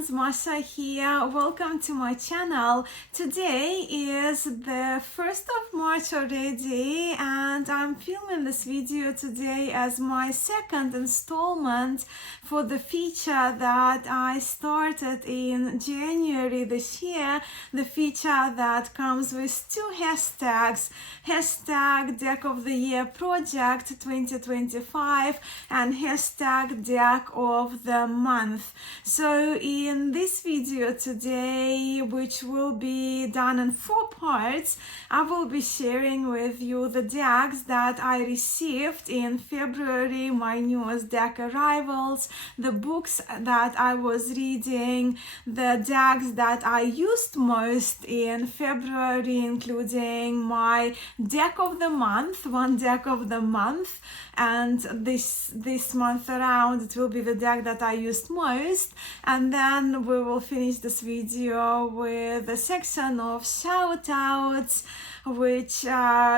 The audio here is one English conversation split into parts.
friends, Masha here. Welcome to my channel. Today is the 1st of March already, and I'm filming this video today as my second installment for the feature that I started in January this year. The feature that comes with two hashtags, hashtag Deck of the Year Project 2025 and hashtag Deck of the Month. So in this video today, which will be done in 4 parts, I will be sharing with you the decks that I received in February, my newest deck arrivals, the books that I was reading, the decks that I used most in February, including my deck of the month, one deck of the month, and this month around it will be the deck that I used most. And then we will finish this video with a section of shoutouts, which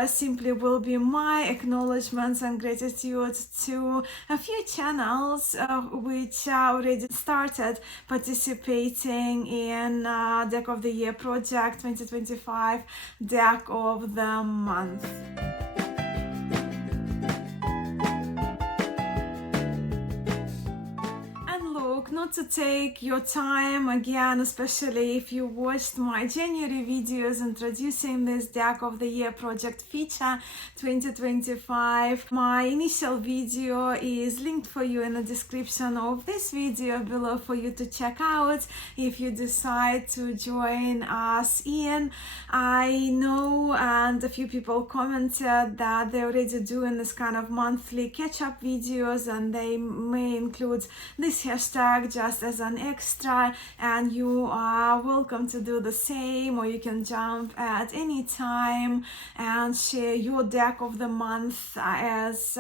simply will be my acknowledgements and gratitude to a few channels which already started participating in Deck of the Year Project 2025 Deck of the Month. Not to take your time again, especially if you watched my January videos introducing this Deck of the Year Project feature 2025. My initial video is linked for you in the description of this video below for you to check out if you decide to join us in. I know, and a few people commented that they're already doing this kind of monthly catch-up videos, and they may include this hashtag just as an extra, and you are welcome to do the same, or you can jump at any time and share your deck of the month. As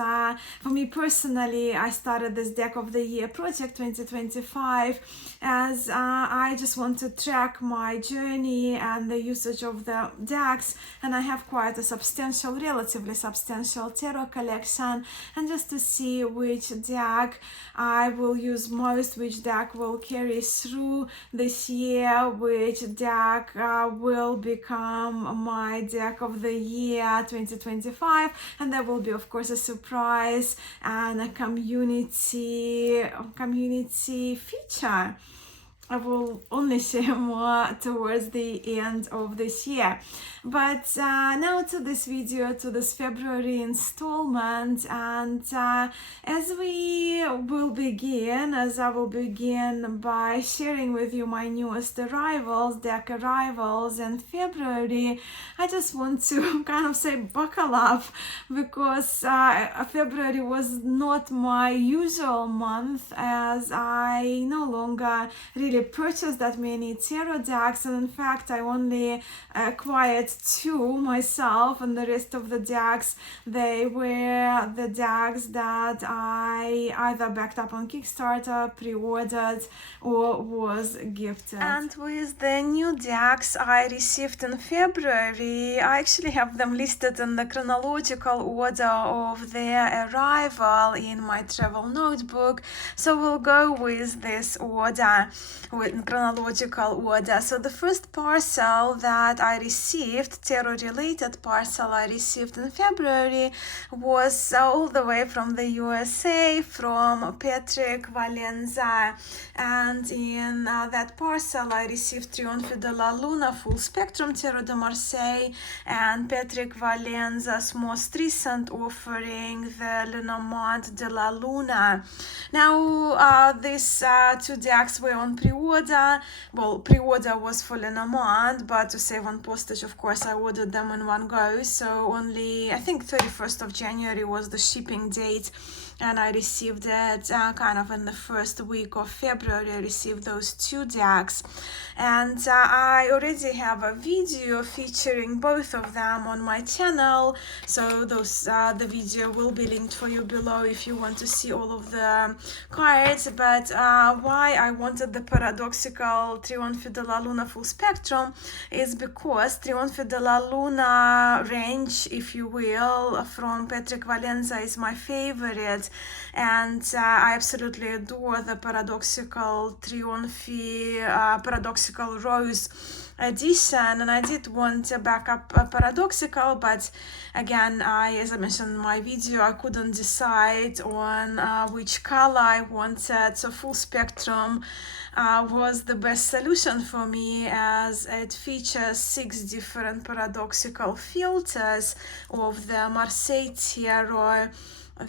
for me personally, I started this Deck of the Year Project 2025 as I just want to track my journey and the usage of the decks, and I have quite a relatively substantial tarot collection, and just to see which deck I will use most, which deck will carry through this year, which deck will become my Deck of the Year 2025, and there will be of course a surprise and a community feature. I will only share more towards the end of this year. But now to this video, to this February installment, and as I will begin by sharing with you my newest deck arrivals in February, I just want to kind of say buckle up, because February was not my usual month, as I no longer really purchased that many tarot decks, and in fact I only acquired 2 myself, and the rest of the decks, they were the decks that I either backed up on Kickstarter, pre-ordered, or was gifted. And with the new decks I received in February, I actually have them listed in the chronological order of their arrival in my travel notebook, so we'll go with this order, in chronological order. So the first parcel that I received, tarot related parcel I received in February, was all the way from the USA, from Patrick Valenza, and in that parcel I received Trionfo de la Luna Full Spectrum Tarot de Marseille and Patrick Valenza's most recent offering, the Lenormand de la Luna. Now these 2 decks were on pre-order. Well, pre-order was for Lenormand, but to save on postage, of course, I ordered them in one go. So only, I think 31st of January was the shipping date, and I received it kind of in the first week of February. I received those 2 decks, and I already have a video featuring both of them on my channel, so the video will be linked for you below if you want to see all of the cards. But why I wanted the paradoxical Trionfo de la Luna Full Spectrum is because Trionfo de la Luna range, if you will, from Patrick Valenza is my favorite, and I absolutely adore the Paradoxical Triomphe, Paradoxical Rose edition, and I did want a backup Paradoxical, but again, as I mentioned in my video, I couldn't decide on which color I wanted, so full spectrum was the best solution for me, as it features 6 different paradoxical filters of the Marseille Tarot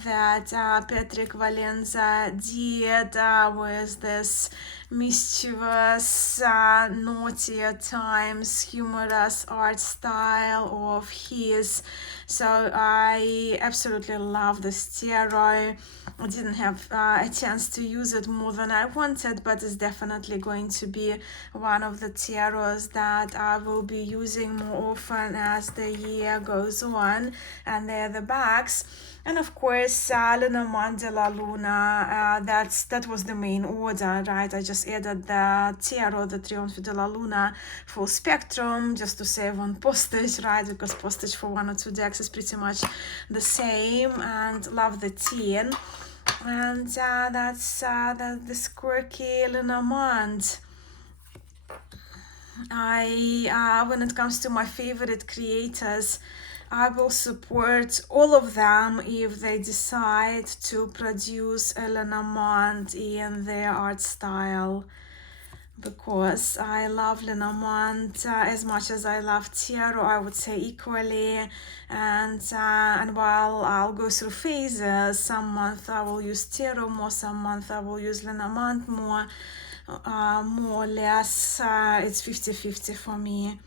that Patrick Valenza did with this mischievous, naughty at times, humorous art style of his. So I absolutely love this tarot. I didn't have a chance to use it more than I wanted, but it's definitely going to be one of the tarots that I will be using more often as the year goes on. And they're the backs. And of course, Lenormand de la Luna, that was the main order, right? I just added the Tarot, the Triomphe de la Luna, full spectrum, just to save on postage, right? Because postage for 1 or 2 decks is pretty much the same, and love the tin. And that's this quirky Lenormand. When it comes to my favorite creators, I will support all of them if they decide to produce a Lenormand in their art style, because I love Lenormand as much as I love Tarot, I would say equally. And while I'll go through phases, some month I will use Tarot more, some month I will use Lenormand more, more or less it's 50-50 for me.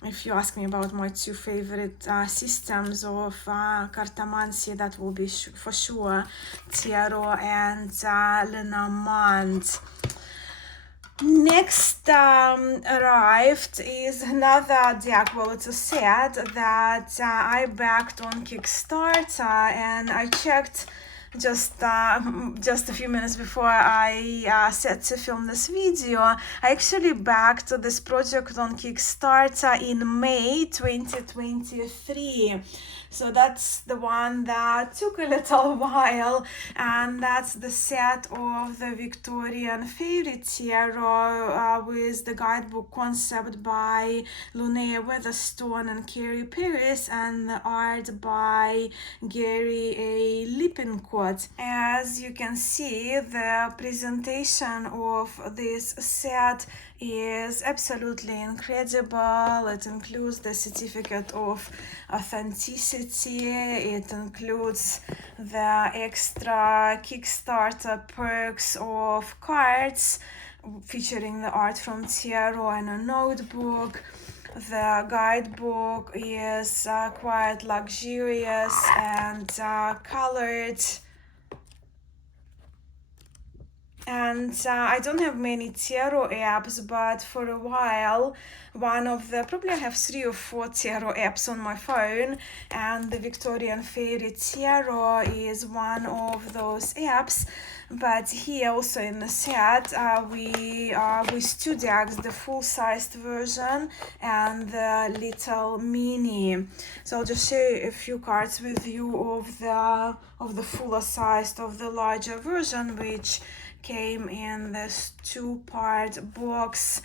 If you ask me about my 2 favorite systems of cartomancy, that will be for sure Tarot and Lenormand. Next arrived is another deck. Well, it's a set that I backed on Kickstarter, and I checked just a few minutes before I set to film this video. I actually backed this project on Kickstarter in May 2023. So that's the one that took a little while, and that's the set of the Victorian Fairy Tarot with the guidebook concept by Linnea Weatherstone and Carrie Paris, and the art by Gary A. Lippincott. As you can see, the presentation of this set is absolutely incredible. It includes the certificate of authenticity, it includes the extra Kickstarter perks of cards featuring the art from Tarot and a notebook. The guidebook is quite luxurious and colored. And I don't have many tarot apps, but for a while, probably I have 3 or 4 tarot apps on my phone, and the Victorian Fairy Tarot is one of those apps. But here also in the set, we with 2 decks, the full-sized version and the little mini. So I'll just share a few cards with you of the fuller sized, of the larger version, which came in this 2-part box.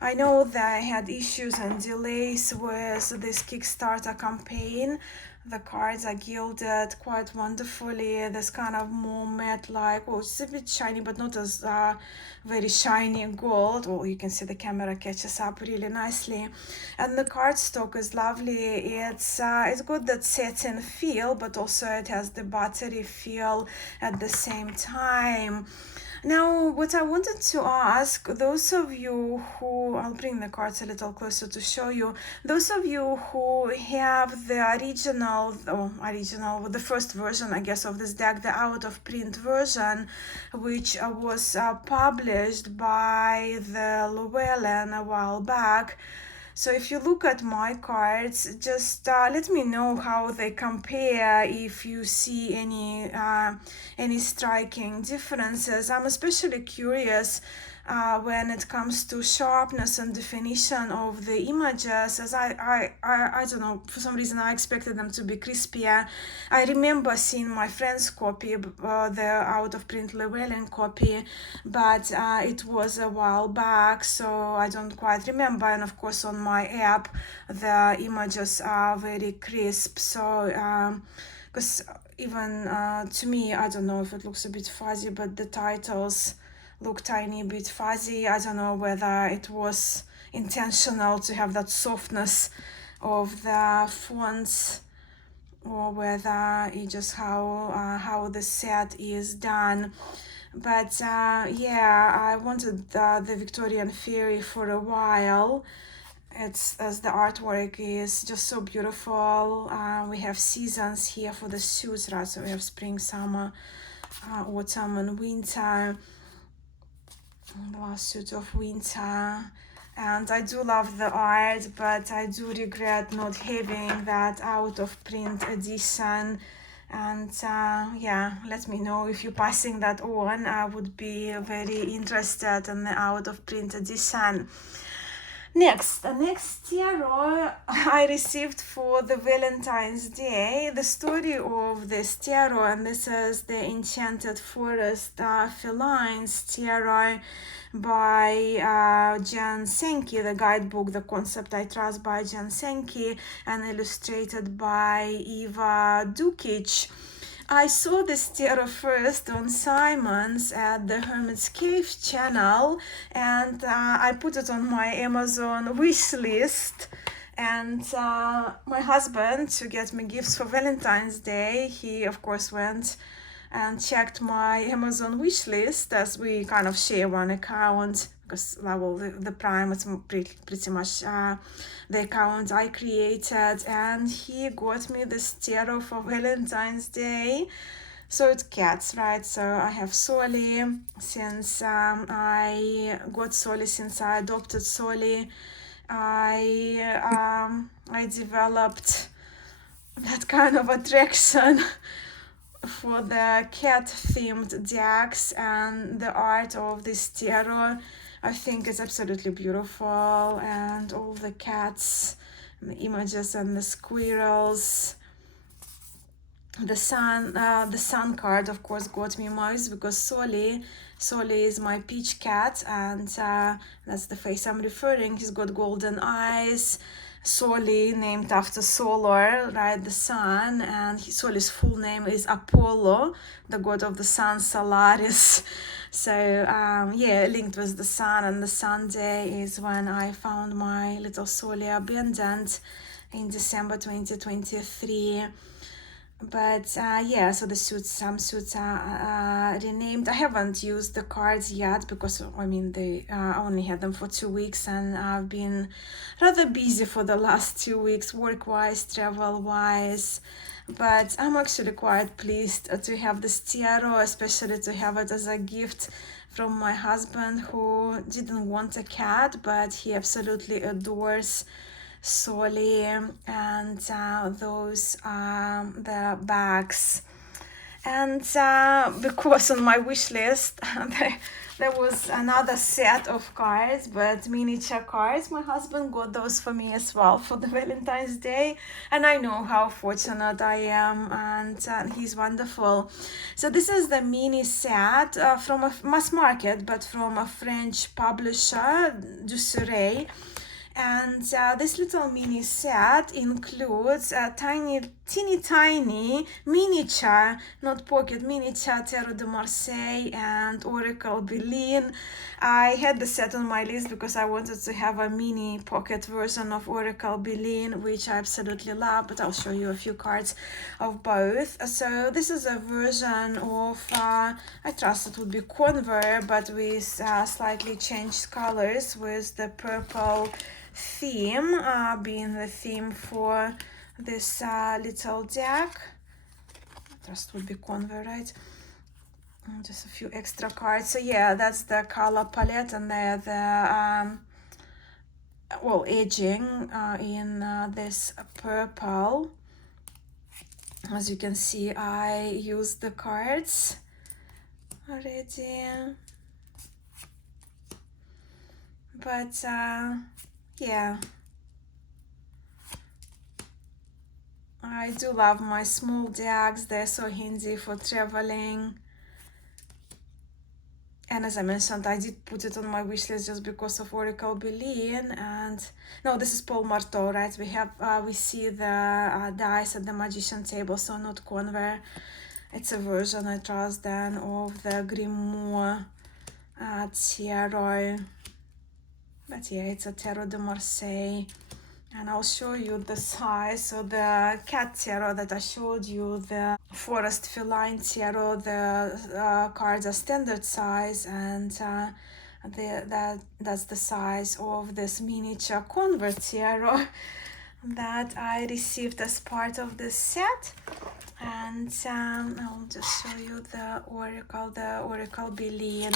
I know that I had issues and delays with this Kickstarter campaign. The cards are gilded quite wonderfully. This kind of more matte-like, well, it's a bit shiny, but not as very shiny gold. Well, you can see the camera catches up really nicely. And the cardstock is lovely. It's got that satin feel, but also it has the buttery feel at the same time. Now, what I wanted to ask, those of you who, I'll bring the cards a little closer to show you, those of you who have the the first version, I guess, of this deck, the out-of-print version, which was published by the Llewellyn a while back. So if you look at my cards, just let me know how they compare, if you see any striking differences. I'm especially curious when it comes to sharpness and definition of the images, as I don't know, for some reason I expected them to be crispier. I remember seeing my friend's copy, the out of print Llewellyn copy, but it was a while back, so I don't quite remember. And of course on my app the images are very crisp, so because even to me, I don't know if it looks a bit fuzzy, but the titles look tiny bit fuzzy. I don't know whether it was intentional to have that softness of the fonts, or whether it's just how the set is done. But yeah, I wanted the Victorian Fairy for a while. It's, as the artwork is just so beautiful. We have seasons here for the suits, right? So we have spring, summer, autumn and winter. The last suit of winter. And I do love the art, but I do regret not having that out of print edition. And yeah, let me know if you're passing that on. I would be very interested in the out of print edition. Next tarot I received for the Valentine's Day, the story of this tarot, and this is the Enchanted Forest Felines tarot by Jan Senki, the guidebook, The Concept I Trust by Jan Senki, and illustrated by Eva Dukic. I saw this tarot first on Simon's at the Hermit's Cave channel, and I put it on my Amazon wish list. And my husband, to get me gifts for Valentine's Day, he of course went and checked my Amazon wish list, as we kind of share one account, because well, the Prime, it's pretty much the account I created, and he got me this tarot for Valentine's Day. So it's cats, right? So I have Soli. Since I got Soli, since I adopted Soli, I developed that kind of attraction for the cat-themed decks, and the art of this tarot I think is absolutely beautiful, and all the cats, the images, and the squirrels. The sun card of course got me most, because Soli is my peach cat, and that's the face I'm referring. He's got golden eyes. Soli, named after Solar, right, the sun, and Soli's full name is Apollo, the god of the sun, Solaris. So yeah, linked with the sun, and the Sunday is when I found my little Soli abandoned in December 2023. But yeah, so some suits are renamed. I haven't used the cards yet, because I mean they only had them for 2 weeks, and I've been rather busy for the last 2 weeks, work-wise, travel-wise. But I'm actually quite pleased to have this tarot, especially to have it as a gift from my husband, who didn't want a cat, but he absolutely adores Soli, and those are the bags. And because on my wish list there was another set of cards, but miniature cards. My husband got those for me as well for the Valentine's Day, and I know how fortunate I am, and he's wonderful. So this is the mini set from a mass market, but from a French publisher, Dusseret. And this little mini set includes a teeny tiny miniature, not pocket, miniature Tarot de Marseille and Oracle Berlin. I had the set on my list because I wanted to have a mini pocket version of Oracle Berlin, which I absolutely love, but I'll show you a few cards of both. So this is a version of, I trust it would be Conver, but with slightly changed colors, with the purple theme being the theme for this little deck. I trust would be Conver, right? Just a few extra cards. So yeah, that's the color palette, and they're the well, edging in this purple. As you can see, I used the cards already, but yeah, I do love my small decks. They're so handy for traveling. And as I mentioned, I did put it on my wish list just because of Oracle Berlin. And no, this is Paul Marteau, right? We see the dice at the magician table, so not Conver. It's a version, I trust, then of the Grimoire Tarot. But yeah, it's a Tarot de Marseille. And I'll show you the size. So the cat tarot that I showed you, the forest feline tarot, the cards are standard size, and that's the size of this miniature convert tarot that I received as part of this set. And I'll just show you the Oracle Berlin.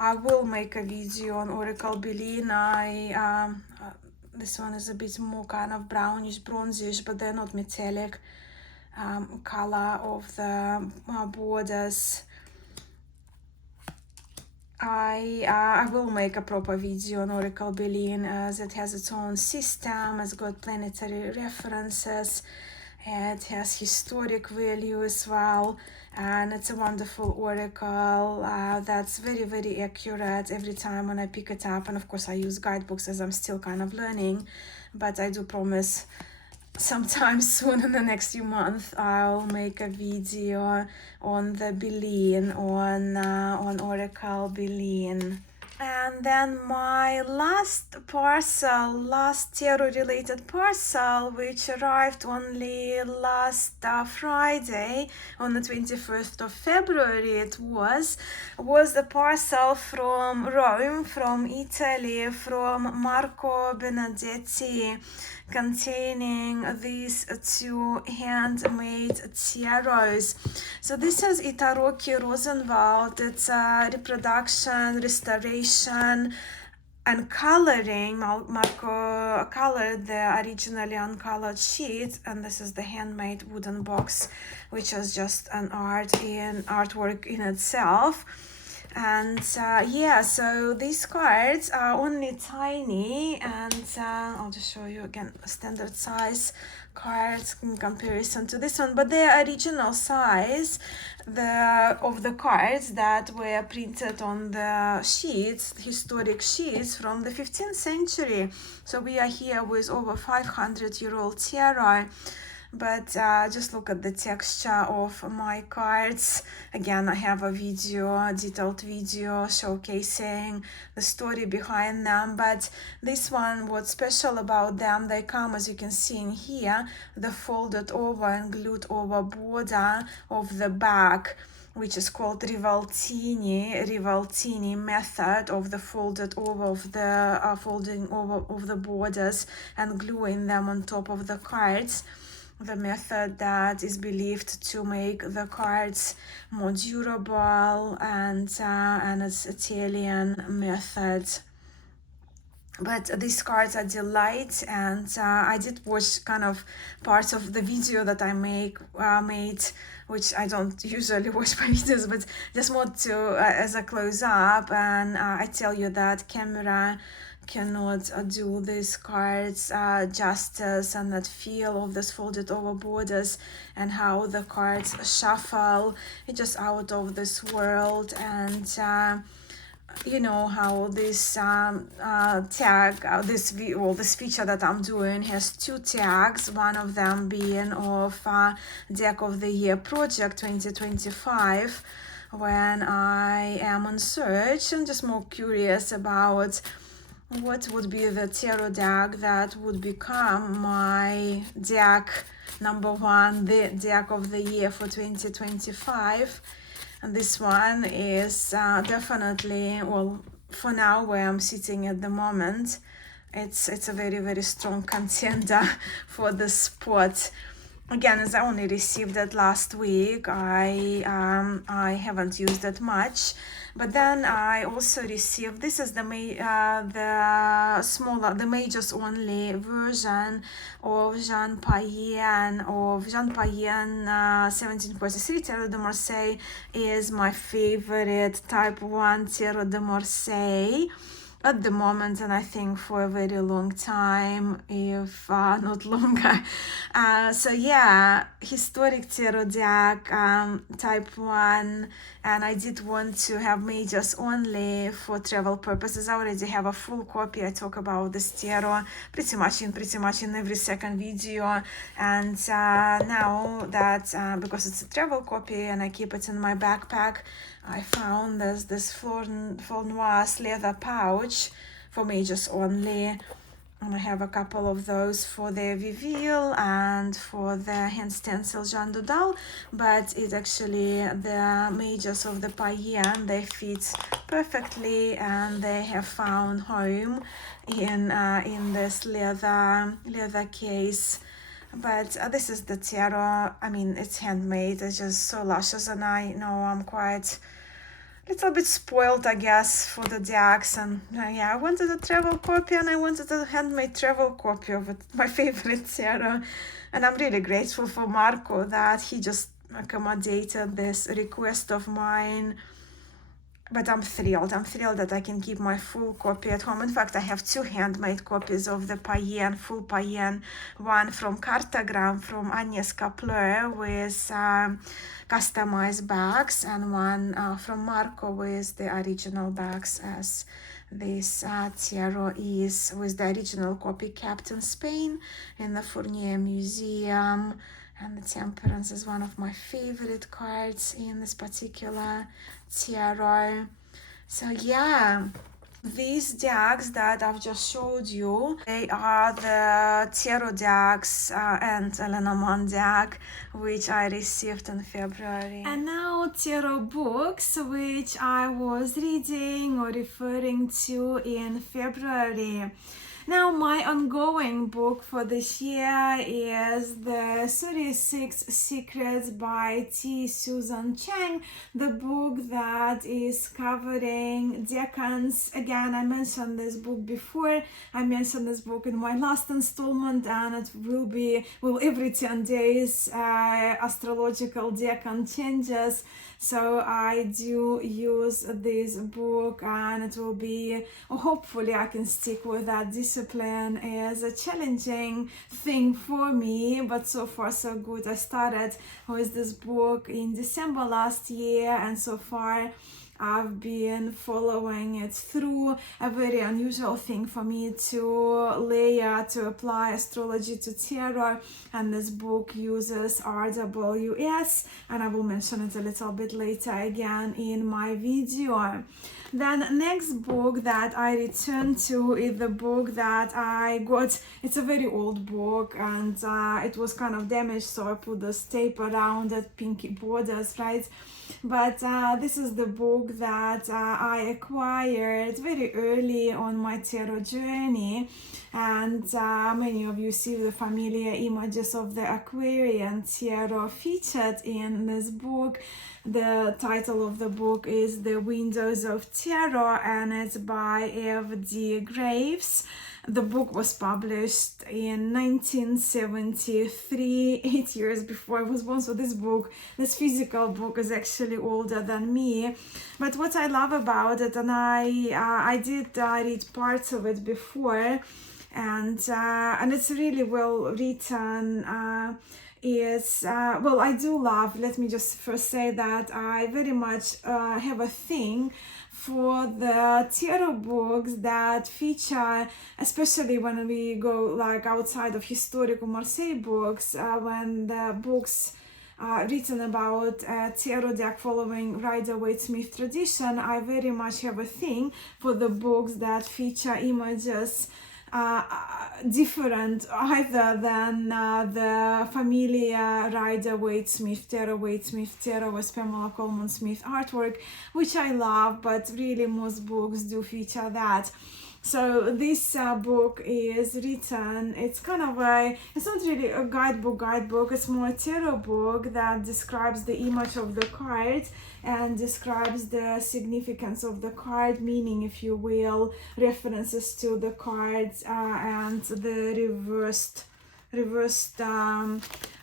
I will make a video on Oracle Berlin. This one is a bit more kind of brownish, bronzish, but they're not metallic color of the borders. I will make a proper video on Oracle Berlin as it has its own system. It's got planetary references. It has historic value as well, and it's a wonderful oracle that's very, very accurate every time when I pick it up. And of course I use guidebooks as I'm still kind of learning, but I do promise sometime soon in the next few months I'll make a video on the Berlin, on Oracle Berlin. And then my last tarot related parcel, which arrived only last Friday on the 21st of February, it was the parcel from Rome, from Italy, from Marco Benedetti, containing these two handmade tarots. So this is Itaroki Rosenwald. It's a reproduction, restoration, and coloring. Marco colored the originally uncolored sheet, and this is the handmade wooden box, which is just an artwork in itself. And yeah, so these cards are only tiny, and I'll just show you again standard size cards in comparison to this one, but they are original size of the cards that were printed on the sheets, historic sheets from the 15th century. So we are here with over 500-year-old tarot. But just look at the texture of my cards. Again, I have a detailed video showcasing the story behind them. But this one, what's special about them, they come, as you can see in here, the folded over and glued over border of the back, which is called Rivaltini method of the folded over of the folding over of the borders and gluing them on top of the cards. The method that is believed to make the cards more durable, and it's Italian method. But these cards are delight, and I did watch kind of parts of the video that I made, which I don't usually watch my videos, but just want to as a close up, and I tell you that camera cannot do these cards justice, and that feel of this folded over borders and how the cards shuffle. It's just out of this world. And you know how this this feature that I'm doing has two tags, one of them being of Deck of the Year Project 2025, when I am on search and just more curious about what would be the tarot deck that would become my deck number one, the deck of the year for 2025. And this one is definitely, well, for now where I'm sitting at the moment, it's a very, very strong contender for the spot. Again, as I only received it last week, I haven't used it much. But then I also received, this is the the majors only version of Jean Payen 1743 Tarot de Marseille. Is my favorite type 1 Tarot de Marseille at the moment, and I think for a very long time, if not longer. So yeah, historic tarot deck, type 1, and I did want to have majors only for travel purposes. I already have a full copy. I talk about this tarot pretty much in every second video, and now that because it's a travel copy and I keep it in my backpack, I found this Flornoise leather pouch for majors only, and I have a couple of those for the Vivial and for the hand stencil Jean Dudal, but it's actually the majors of the Payen. They fit perfectly and they have found home in this leather case. But this is the tarot. I mean, it's handmade. It's just so luscious, and I know I'm quite a little bit spoiled, I guess, for the decks. And yeah, I wanted a travel copy, and I wanted a handmade travel copy of it, my favorite tarot. And I'm really grateful for Marco that he just accommodated this request of mine. But I'm thrilled that I can keep my full copy at home. In fact, I have 2 handmade copies of the Payen, full Payen, one from Cartagram from Agnes Kapler with customized bags, and one from Marco with the original bags, as this tarot is with the original copy kept in Spain in the Fournier Museum. And the Temperance is one of my favorite cards in this particular tarot. So yeah, these decks that I've just showed you, they are the tarot decks and a Lenormand deck which I received in February. And now tarot books which I was reading or referring to in February. Now, my ongoing book for this year is the 36 Secrets by T. Susan Chang, the book that is covering decans. Again, I mentioned this book before. I mentioned this book in my last installment, and it will be, every 10 days, astrological decan changes. So I do use this book, and it will be, hopefully I can stick with that discipline. Is a challenging thing for me, but so far so good. I started with this book in December last year, and so far I've been following it through. A very unusual thing for me to apply astrology to tarot, and this book uses RWS, and I will mention it a little bit later again in my video. Then next book that I returned to is the book that I got. It's a very old book, and it was kind of damaged, so I put this tape around it, pinky borders, right? But this is the book that I acquired very early on my tarot journey, and many of you see the familiar images of the Aquarian tarot featured in this book. The title of the book is The Windows of Tarot, and it's by F.D. Graves. The book was published in 1973, 8 years before I was born. So this this physical book, is actually older than me. But what I love about it, and I did read parts of it before, and it's really well written. I do love, let me just first say that I very much have a thing for the tarot books that feature, especially when we go like outside of historical Marseille books, when the books written about tarot deck following Rider-Waite-Smith tradition, I very much have a thing for the books that feature images different either than the familiar Rider-Waite-Smith tarot with Pamela Coleman Smith artwork, which I love, but really most books do feature that. So this book is written, it's kind of it's not really a guidebook, it's more a tarot book that describes the image of the card and describes the significance of the card, meaning, if you will, references to the cards and the reversed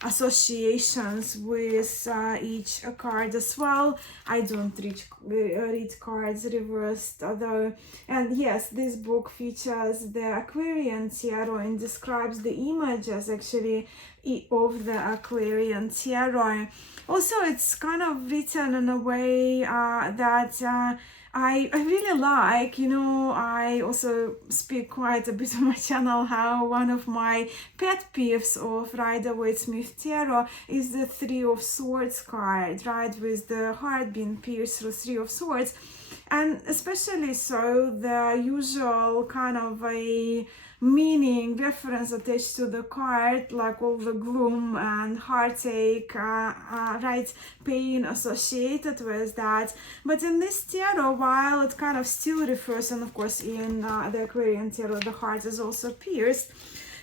associations with each card as well. I don't read cards reversed though. And yes, this book features the Aquarian tarot and describes the images actually of the Aquarian tarot. Also, it's kind of written in a way that I really like. I also speak quite a bit on my channel how one of my pet peeves of Rider-Waite-Smith Tarot is the Three of Swords card, right, with the heart being pierced through Three of Swords, and especially so the usual kind of a meaning reference attached to the card, like all the gloom and heartache, right, pain associated with that. But in this tarot, while it kind of still refers, and of course in the Aquarian tarot the heart is also pierced,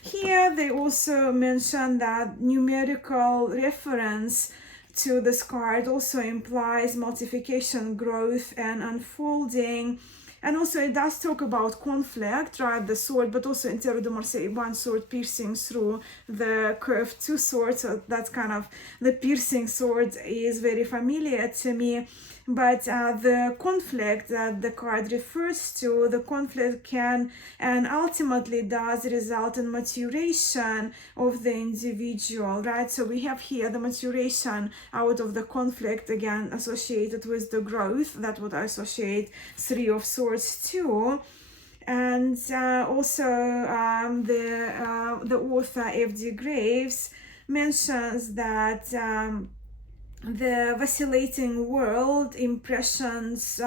here they also mention that numerical reference to this card also implies multiplication, growth and unfolding. And also it does talk about conflict, right, the sword, but also in Tarot de Marseille, one sword piercing through the curved two swords. So that's kind of, the piercing sword is very familiar to me. But the conflict that the card refers to, the conflict can and ultimately does result in maturation of the individual, right? So we have here the maturation out of the conflict, again associated with the growth. That's what I associate Three of Swords to. And also the author F.D. Graves mentions that the vacillating world, impressions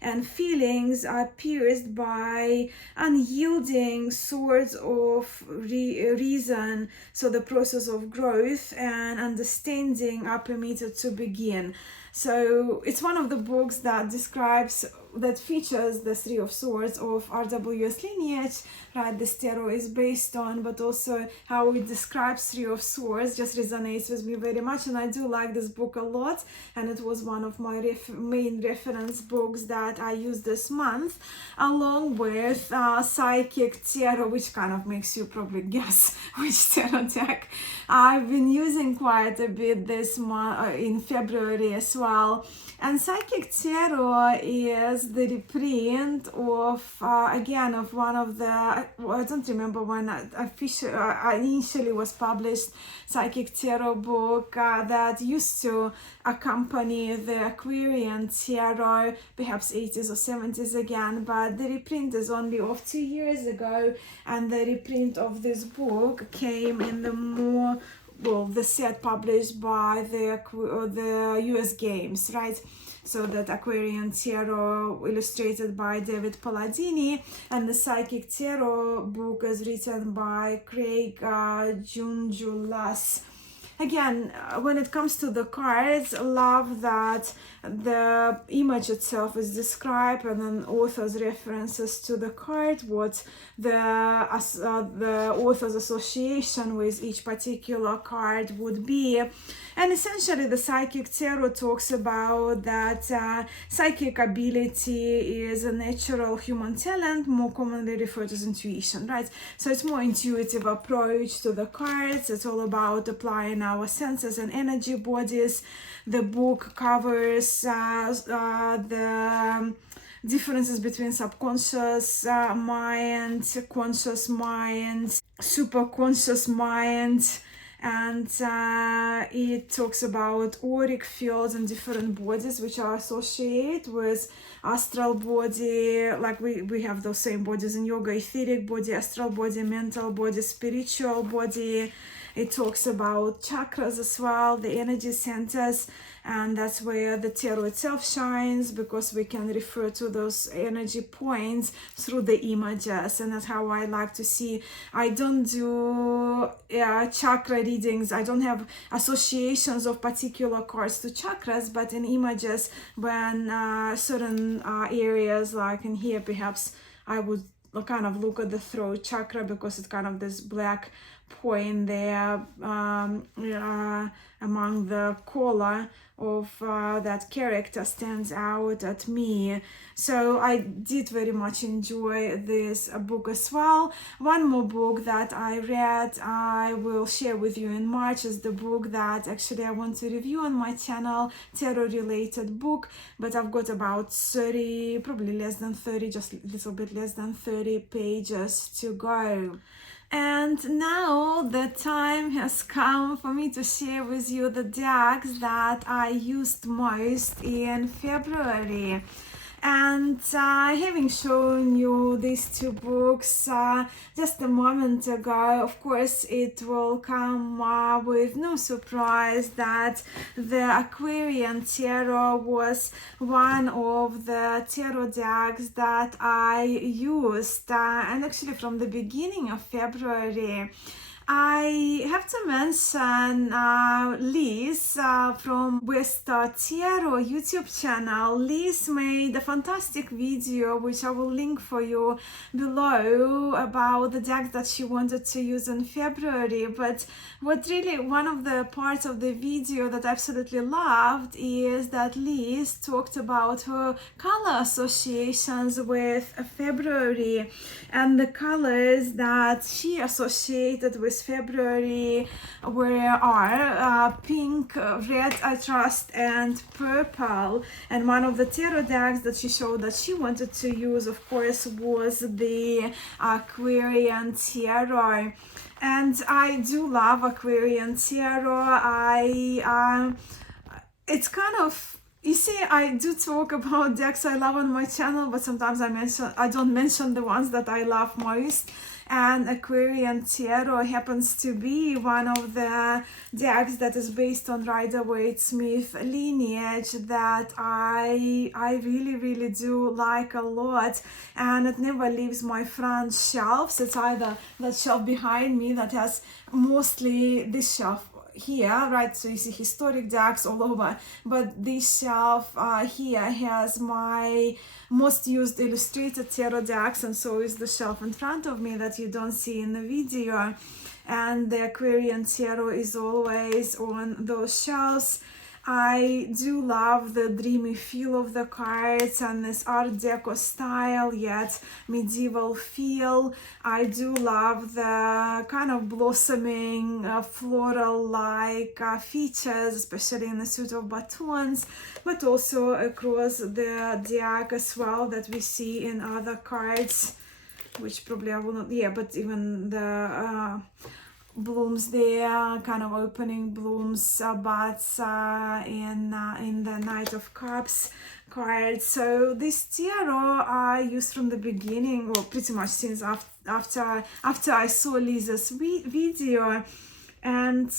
and feelings are pierced by unyielding swords of reason. So the process of growth and understanding are permitted to begin. So it's one of the books that features the Three of Swords of RWS lineage, right? This tarot is based on, but also how it describes Three of Swords just resonates with me very much, and I do like this book a lot, and it was one of my main reference books that I used this month, along with Psychic Tarot, which kind of makes you probably guess which tarot deck I've been using quite a bit this month, in February as well. And Psychic Tarot is the reprint of, again, of one of the, I don't remember when initially was published, Psychic Tarot book that used to accompany the Aquarian Tarot, perhaps 80s or 70s again, but the reprint is only of 2 years ago, and the reprint of this book came in the set published by the US Games, right? So that Aquarian Tarot illustrated by David Palladini, and the Psychic Tarot book is written by Craig Junjulas. Again, when it comes to the cards, I love that the image itself is described, and then author's references to the card, what the author's association with each particular card would be. And essentially the Psychic Tarot talks about that psychic ability is a natural human talent, more commonly referred as intuition, right? So it's more intuitive approach to the cards. It's all about applying our senses and energy bodies. The book covers the differences between subconscious mind, conscious mind, superconscious mind, and it talks about auric fields and different bodies which are associated with astral body, like we have those same bodies in yoga: etheric body, astral body, mental body, spiritual body. It talks about chakras as well, the energy centers, and that's where the tarot itself shines, because we can refer to those energy points through the images. And that's how I like to see. I don't do chakra readings. I don't have associations of particular cards to chakras, but in images, when certain areas, like in here, perhaps I would kind of look at the throat chakra, because it's kind of this black point there among the collar of that character stands out at me. So I did very much enjoy this book as well. One more book that I read, I will share with you in March, is the book that actually I want to review on my channel, tarot related book, but I've got about 30, probably less than 30, just a little bit less than 30 pages to go. And now the time has come for me to share with you the decks that I used most in February. And having shown you these two books just a moment ago, of course it will come with no surprise that the Aquarian Tarot was one of the tarot decks that I used, and actually from the beginning of February. I have to mention Liz from West Tarot YouTube channel. Liz made a fantastic video, which I will link for you below, about the decks that she wanted to use in February. But what really, one of the parts of the video that I absolutely loved is that Liz talked about her color associations with February, and the colors that she associated with February are pink, red, I trust, and purple. And one of the tarot decks that she showed that she wanted to use, of course, was the Aquarian Tarot. And I do love Aquarian Tarot. It's kind of, you see, I do talk about decks I love on my channel, but sometimes I don't mention the ones that I love most. And Aquarian Tarot happens to be one of the decks that is based on Rider-Waite-Smith lineage that I really do like a lot, and it never leaves my front shelves. It's either that shelf behind me that has mostly this shelf here, right? So you see historic decks all over, but this shelf here has my most used illustrated tarot decks, and so is the shelf in front of me that you don't see in the video. And the Aquarian Tarot is always on those shelves. I do love the dreamy feel of the cards and this Art Deco style yet medieval feel. I do love the kind of blossoming floral-like features, especially in the suit of batons, but also across the deck as well that we see in other cards, which probably I will not, but even the blooms there, kind of opening blooms, buds in the Knight of Cups card. So this tarot I used from the beginning, or pretty much since after I saw Lisa's video, and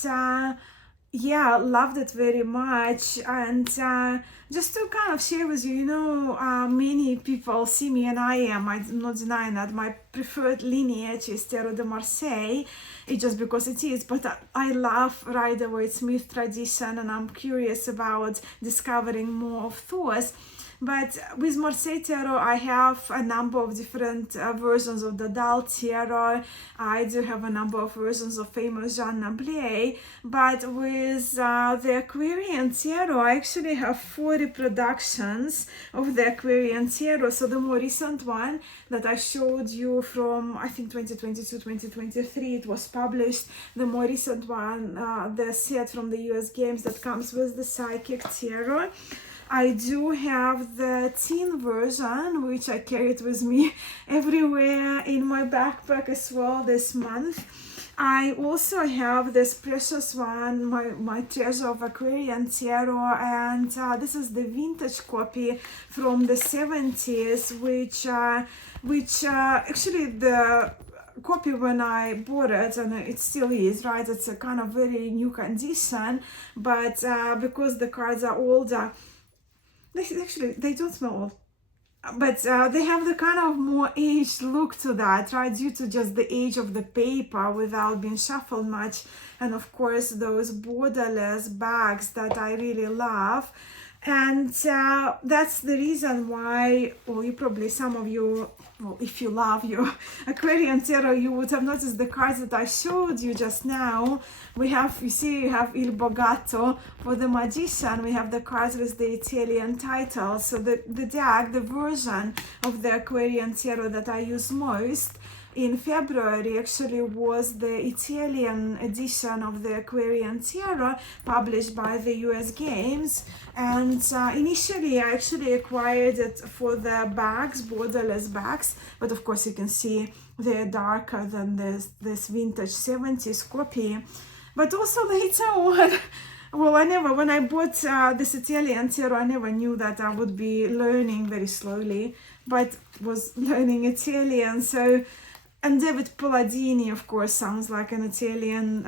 yeah, loved it very much. And just to kind of share with you, many people see me, and I'm not denying that my preferred lineage is Tarot de Marseille. It's just because it is, but I love Rider-Waite-Smith tradition, and I'm curious about discovering more of those. But with Marseille Tarot, I have a number of different versions of the Dal Tarot. I do have a number of versions of famous Jean Nablet. But with the Aquarian Tarot, I actually have 4 reproductions of the Aquarian Tarot. So the more recent one that I showed you from, I think, 2022-2023, it was published. The more recent one, the set from the US Games that comes with the Psychic Tarot. I do have the teen version, which I carried with me everywhere in my backpack as well this month. I also have this precious one, my treasure of Aquarian Tarot, and this is the vintage copy from the 70s, which actually the copy when I bought it, and it still is, right? It's a kind of very new condition, but because the cards are older, they don't smell old, but they have the kind of more aged look to that, right? Due to just the age of the paper without being shuffled much. And of course, those borderless bags that I really love. And that's the reason why, well, you probably, some of you, well, if you love your Aquarian tarot, you would have noticed the cards that I showed you just now. We have, you see, you have Il Bogato for the Magician. We have the cards with the Italian titles. So the deck, the version of the Aquarian tarot that I use most in February actually was the Italian edition of the Aquarian Tarot, published by the US Games. And initially I actually acquired it for the bags, borderless bags, but of course you can see they're darker than this vintage 70s copy. But also later on, well, when I bought this Italian tarot, I never knew that I would be learning very slowly, but was learning Italian. So, and David Palladini, of course, sounds like an Italian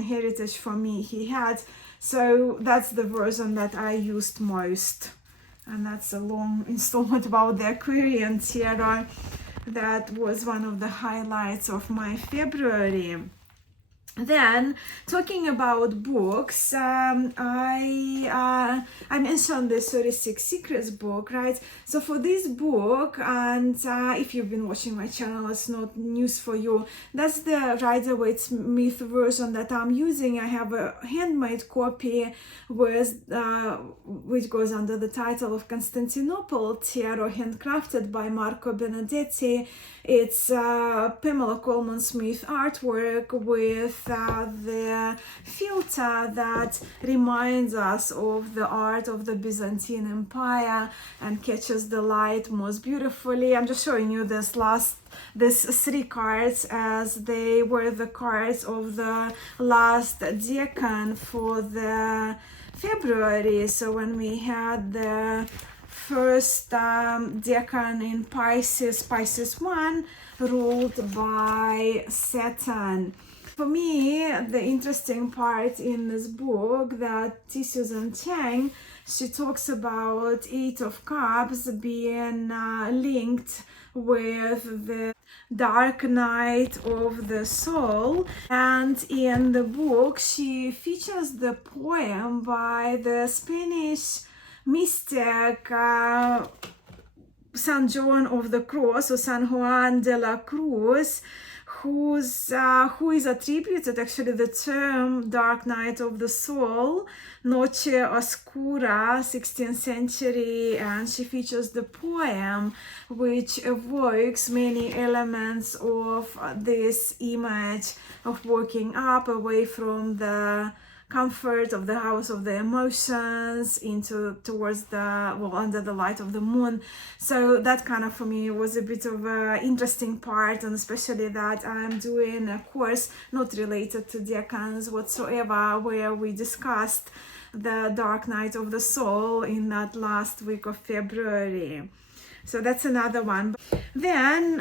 heritage for me he had. So that's the version that I used most. And that's a long installment about the Aquarian tarot. That was one of the highlights of my February. Then, talking about books, I mentioned the 36 Secrets book, right? So for this book, and if you've been watching my channel, it's not news for you. That's the Rider-Waite-Smith version that I'm using. I have a handmade copy with, which goes under the title of Constantinople Tarot, handcrafted by Marco Benedetti. It's Pamela Coleman Smith artwork with the filter that reminds us of the art of the Byzantine Empire and catches the light most beautifully. I'm just showing you these three cards as they were the cards of the last decan for the February. So when we had the first decan in Pisces 1, ruled by Saturn. For me, the interesting part in this book that T. Susan Chang, she talks about 8 of Cups being linked with the dark night of the soul. And in the book, she features the poem by the Spanish mystic San John of the Cross, or San Juan de la Cruz, who is attributed actually the term dark night of the soul, Noche Oscura, 16th century, and she features the poem which evokes many elements of this image of waking up away from the comfort of the house of the emotions towards the, well, under the light of the moon. So that kind of for me was a bit of an interesting part, and especially that I'm doing a course not related to decans whatsoever, where we discussed the dark night of the soul in that last week of February. So that's another one. Then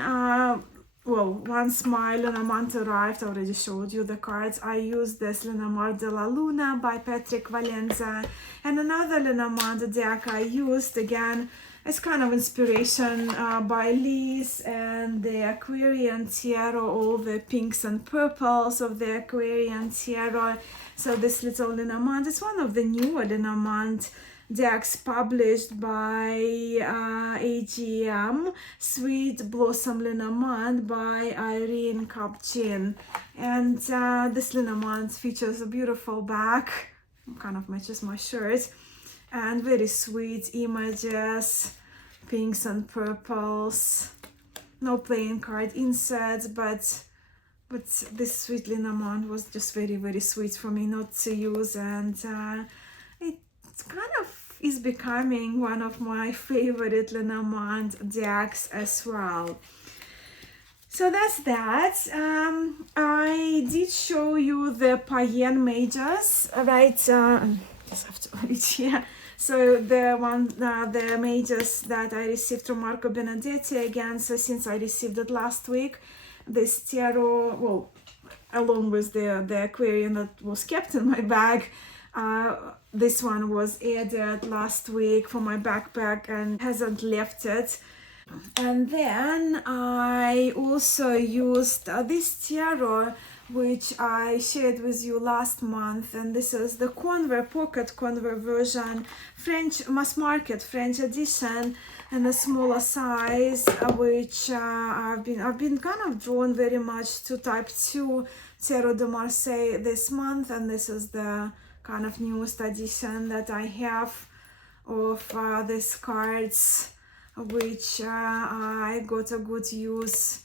well, once my Lenormand arrived, I already showed you the cards. I used this Lenormand de la Luna by Patrick Valenza, and another Lenormand deck I used, again, as kind of inspiration by Liz and the Aquarian Tarot, all the pinks and purples of the Aquarian Tarot. So this little Lenormand, it's one of the newer Lenormand decks published by AGM, Sweet Blossom Lenormand by Irene Kopchin. And this Lenormand features a beautiful back, kind of matches my shirt, and very sweet images, pinks and purples, no playing card inserts, but this sweet Lenormand was just very, very sweet for me not to use, and it's kind of is becoming one of my favorite Lenormand decks as well. So that's that. I did show you the Payen Majors, right? Just have to put it here. So the majors that I received from Marco Benedetti, again, so since I received it last week, this tarot, well, along with the Aquarian that was kept in my bag, this one was added last week for my backpack and hasn't left it. And then I also used this tarot which I shared with you last month, and this is the pocket converse version, French mass market French edition, and a smaller size, which I've been kind of drawn very much to type 2 Tarot de Marseille this month, and this is the kind of newest edition that I have of these cards, which I got a good use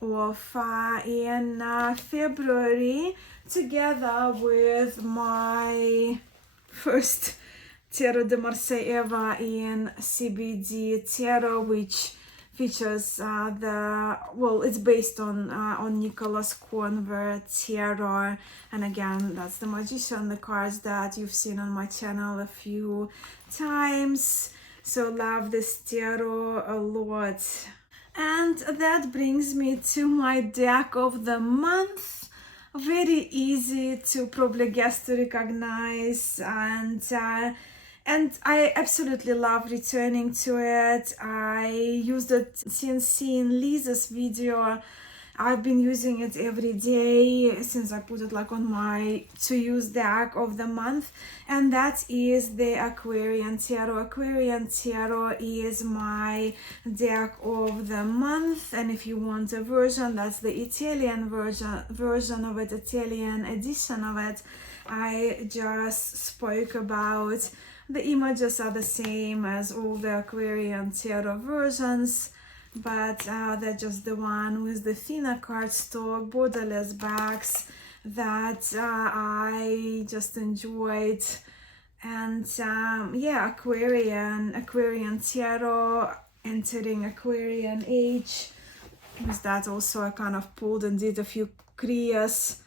of in February, together with my first Tarot de Marseille ever in CBD Tarot, which features it's based on Nicholas Convert Tarot, and again, that's the Magician, the cards that you've seen on my channel a few times. So love this tarot a lot. And that brings me to my deck of the month. Very easy to probably guess, to recognize, and I absolutely love returning to it. I used it since seeing Lisa's video. I've been using it every day since I put it like on my to use deck of the month, and that is the Aquarian Tarot. Aquarian Tarot is my deck of the month, and if you want a version, that's the Italian version of it, Italian edition of it. I just spoke about. The images are the same as all the Aquarian Tarot versions, but they're just the one with the thinner cardstock, borderless backs that I just enjoyed. And yeah, Aquarian Tarot, entering Aquarian age. With that also I kind of pulled and did a few kriyas.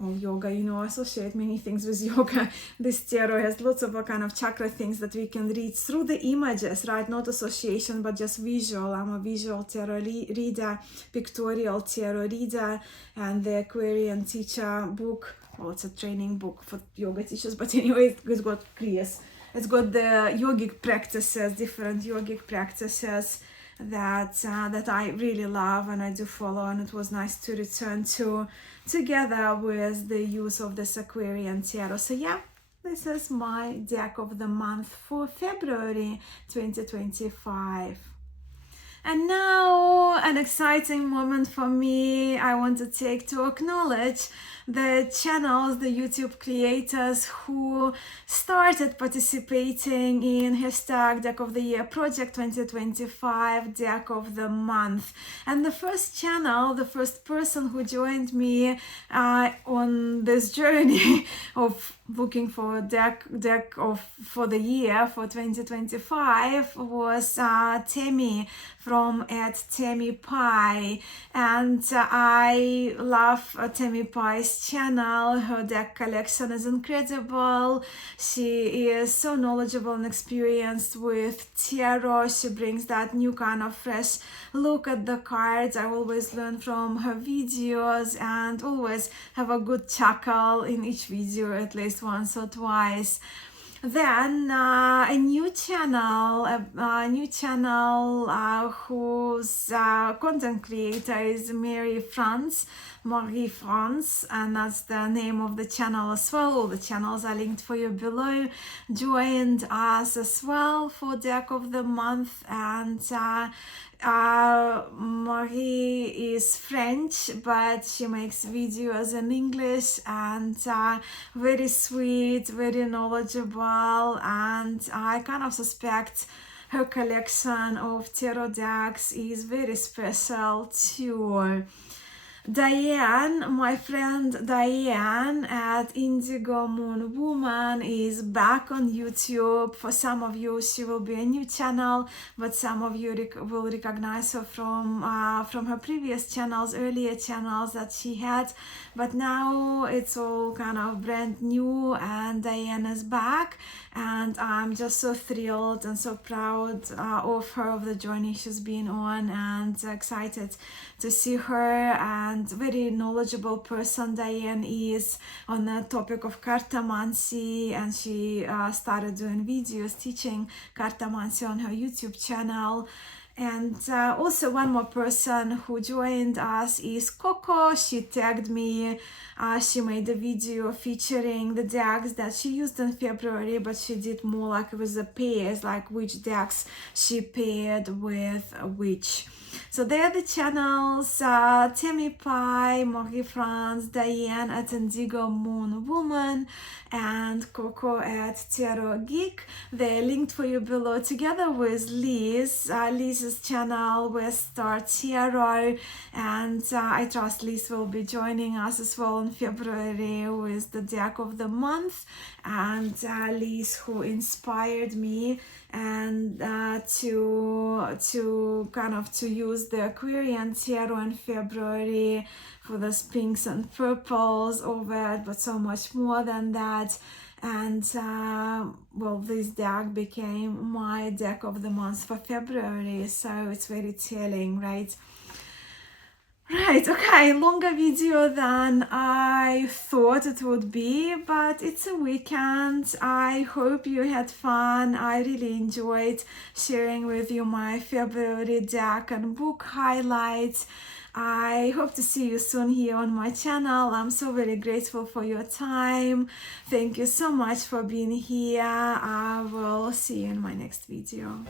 Well, yoga, you know, I associate many things with yoga. This tarot has lots of kind of chakra things that we can read through the images, right? Not association, but just visual. I'm a visual tarot reader, pictorial tarot reader, and the Aquarian teacher book. Well, it's a training book for yoga teachers, but anyway, it's got kriyas. It's got the yogic practices, different yogic practices that I really love and I do follow, and it was nice to return to together with the use of this Aquarian Tarot. So yeah, this is my deck of the month for February 2025. And now, an exciting moment for me I want to take to acknowledge the channels, the YouTube creators who started participating in hashtag Deck of the Year Project 2025 Deck of the Month. And the first channel, the first person who joined me on this journey of looking for a deck for the year for 2025 was Tammy from @TammyPie, and I love Tammy Pie's channel. Her deck collection is incredible. She is so knowledgeable and experienced with tarot. She brings that new kind of fresh look at the cards. I always learn from her videos and always have a good chuckle in each video, at least once or twice. Then a new channel whose content creator is Marie France, and that's the name of the channel as well. All the channels are linked for you below. Joined us as well for Deck of the Month, and Marie is French, but she makes videos in English, and very sweet, very knowledgeable, and I kind of suspect her collection of tarot decks is very special too. Diane, my friend Diane at Indigo Moon Woman, is back on YouTube. For some of you, she will be a new channel, but some of you will recognize her from her previous channels, earlier channels that she had. But now it's all kind of brand new, and Diane is back, and I'm just so thrilled and so proud of her, of the journey she's been on, and excited to see her. And very knowledgeable person Diane is on the topic of cartomancy, and she started doing videos teaching cartomancy on her YouTube channel. And also one more person who joined us is Coco. She tagged me. She made a video featuring the decks that she used in February, but she did more like it was a pairs, like which decks she paired with which. So they are the channels, Timmy Pie, Marie France, Diane at Indigo Moon Woman, and Coco at Tarot Geek. They're linked for you below, together with Liz. Liz's channel with Star Tarot, and I trust Liz will be joining us as well in February with the deck of the month. And Liz, who inspired me and to kind of to use the Aquarian Tarot in February for those pinks and purples over it, but so much more than that. And well, this deck became my deck of the month for February, so it's very telling, right? Right, okay, longer video than I thought it would be, but it's a weekend. I hope you had fun. I really enjoyed sharing with you my February deck and book highlights. I hope to see you soon here on my channel. I'm so very grateful for your time. Thank you so much for being here. I will see you in my next video.